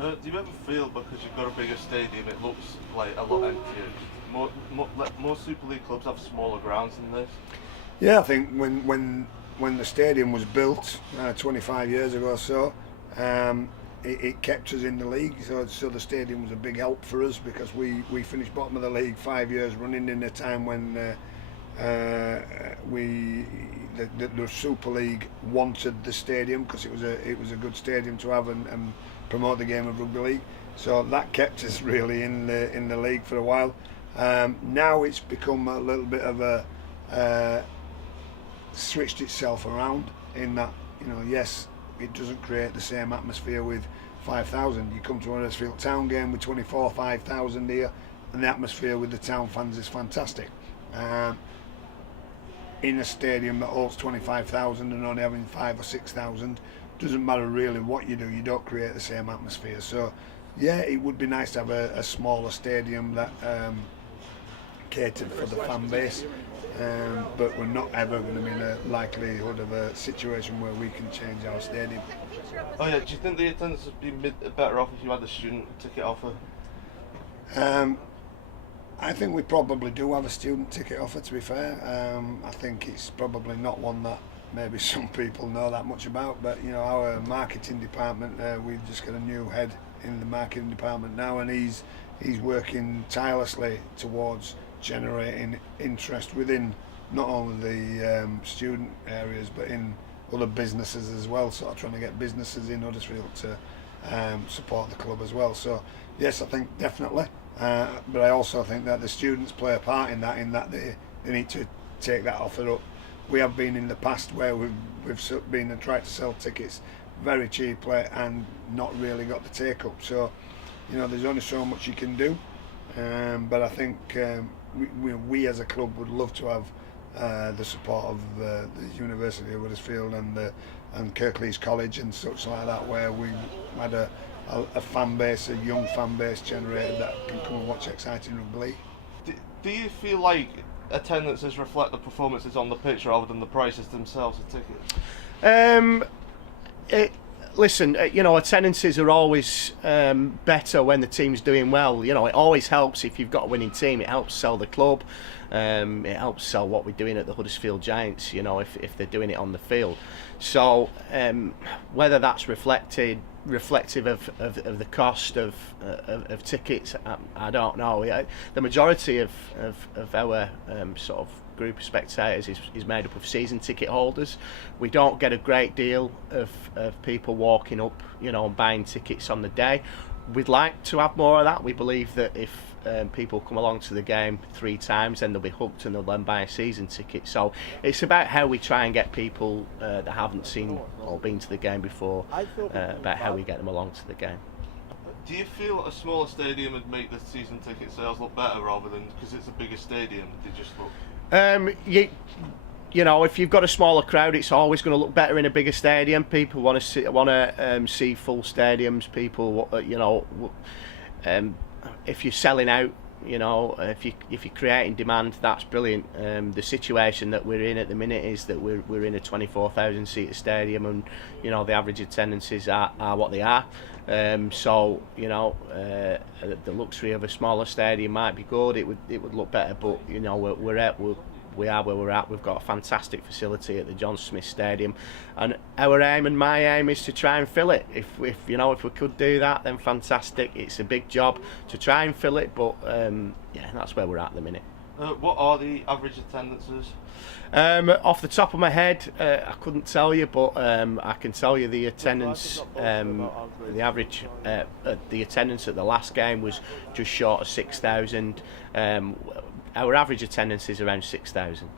Do you ever feel because you've got a bigger stadium, it looks like a lot emptier? Most Super League clubs have smaller grounds than this. Yeah, I think when the stadium was built 25 years ago or so, it kept us in the league. So the stadium was a big help for us because we finished bottom of the league 5 years running in a time when the Super League wanted the stadium because it was a good stadium to have and promote the game of rugby league. So that kept us really in the league for a while. Now it's become a little bit of a switched itself around in that, yes, it doesn't create the same atmosphere with 5,000. You come to a Huddersfield Town game with 5,000 here, and the atmosphere with the town fans is fantastic. In a stadium that holds 25,000 and only having 5 or 6,000, doesn't matter really what you do, you don't create the same atmosphere. So yeah, it would be nice to have a smaller stadium that catered for the fan base. But we're not ever going to be in the likelihood of a situation where we can change our stadium. Oh yeah, do you think the attendance would be better off if you had a student ticket offer? I think we probably do have a student ticket offer, to be fair. I think it's probably not one that maybe some people know that much about, but our marketing department, we've just got a new head in the marketing department now, and he's working tirelessly towards generating interest within not only the student areas but in other businesses as well, sort of trying to get businesses in Huddersfield to support the club as well. So yes, I think definitely, but I also think that the students play a part in that they need to take that offer up. We have been in the past where we've been and tried to sell tickets very cheaply and not really got the take up. So there's only so much you can do, but I think we as a club would love to have the support of the University of Huddersfield and Kirklees College and such like that, where we had a fan base, a young fan base generated that can come and watch exciting rugby league. Do you feel like attendances reflect the performances on the pitch rather than the prices themselves of tickets? Listen, attendances are always better when the team's doing well. It always helps if you've got a winning team. It helps sell the club. It helps sell what we're doing at the Huddersfield Giants, if they're doing it on the field. So whether that's reflective of the cost of tickets, I don't know. The majority of our sort of group of spectators is made up of season ticket holders. We don't get a great deal of people walking up, and buying tickets on the day. We'd like to have more of that. We believe that if people come along to the game 3 times, then they'll be hooked and they'll then buy a season ticket. So it's about how we try and get people that haven't seen or been to the game before, about how we get them along to the game. Do you feel a smaller stadium would make the season ticket sales look better rather than because it's a bigger stadium? They just look. If you've got a smaller crowd, it's always going to look better in a bigger stadium. People want to see full stadiums. People, if you're selling out, if you're creating demand, that's brilliant. The situation that we're in at the minute is that we're in a 24,000 seater stadium, and the average attendances are what they are. So the luxury of a smaller stadium might be good. It would look better, but we are where we're at. We've got a fantastic facility at the John Smith Stadium, and our aim and my aim is to try and fill it. If we could do that, then fantastic. It's a big job to try and fill it, but that's where we're at the minute. What are the average attendances? Off the top of my head, I couldn't tell you, but I can tell you the attendance. The average, the attendance at the last game was just short of 6,000. Our average attendance is around 6,000.